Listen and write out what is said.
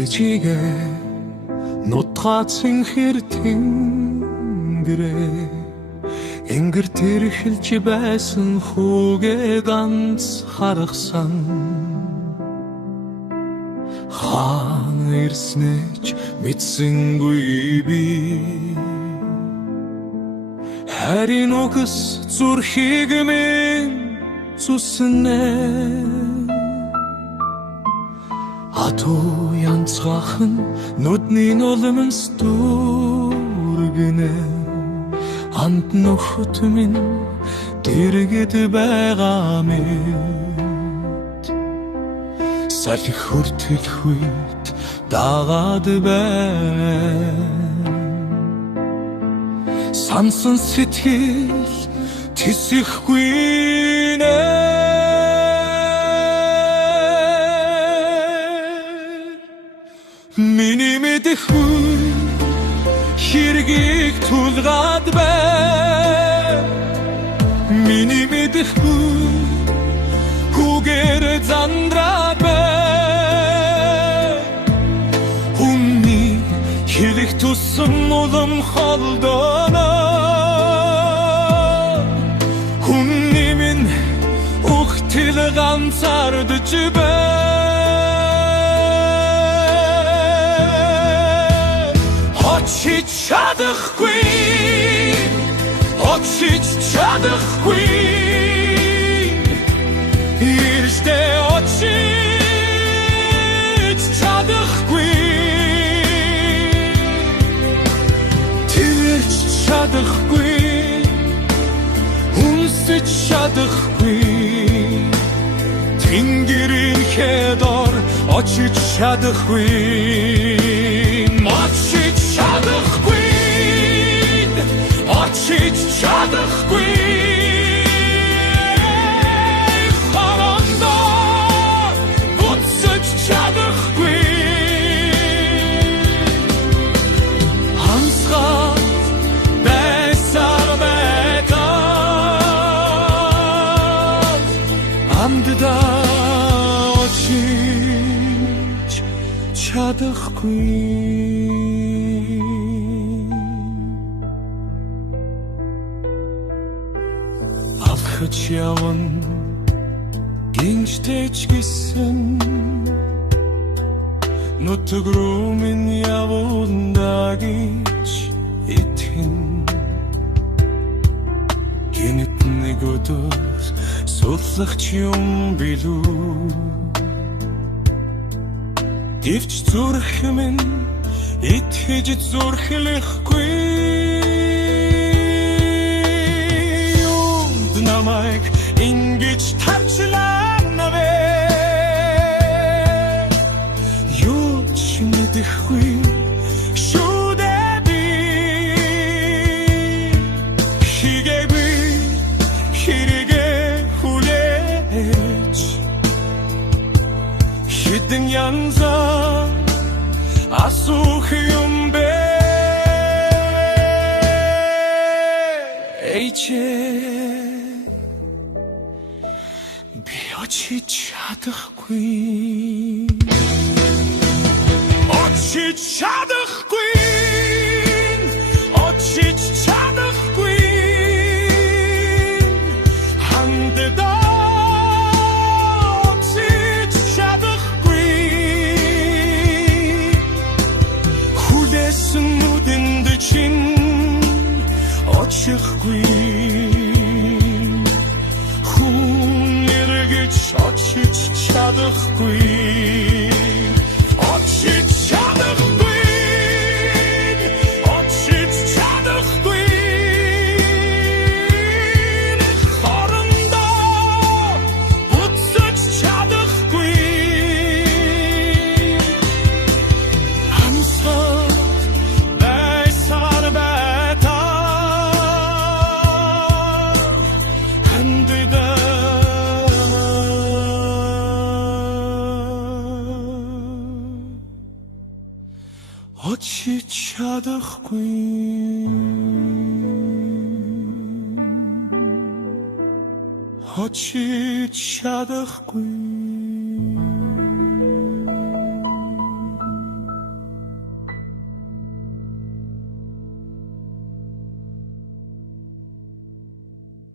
ээжигээ нутгаацэн хэр тэнгэрээ энгэр тэрхэлж байсан хүүгээ ганц харгасан хаана ирснэж мэдсэнгүй би харин үгс зүрхийг минь зүснэ атуу янцгахан нүдний нулимс дүүргэнэ анд нөхөт минь дэргэд байгаа мэд салхи хүртэл үед дагаад байна сансан сэтгэл тисэхгүй нэ миний мэдэхгүй хэргийг тулгаад бай миний мэдэхгүй хүүгээр зандраад бай хүний хэлэх тусан улам холдоно хүний минь ухтэл ганцаардж бай очиж чадахгүй ирждэ очиж чадахгүй тэрч чадахгүй үнсэж чадахгүй тэнгэрийн хедор очиж чадахгүй очиж чадахгүй хорондо буцаж чадахгүй хансгай байсаар байтал амдда очиж чадахгүй авахч яван гинжтэйч гисэн нутаг руу минь явуулна гэж итгэн гинэт нэг өдөр судлахч юм билүү дэвч зүрх минь итгэж зүрхлэхгүй намайг ингэж тарчлаана вэ юу ч мэдэхгүй шүдэ би хийгээгүй хэрэгэ хүлээж хэдэн янзаа асуух юм бэ би очиж чадахгүй хандда очиж чадахгүй хүлээсэн нүдэнд чинь очихгүй очиж чадахгүй хорондо буцаж чадахгүй хансгай байсаар байтал хандда очиж чадахгүй очиж чадахгүй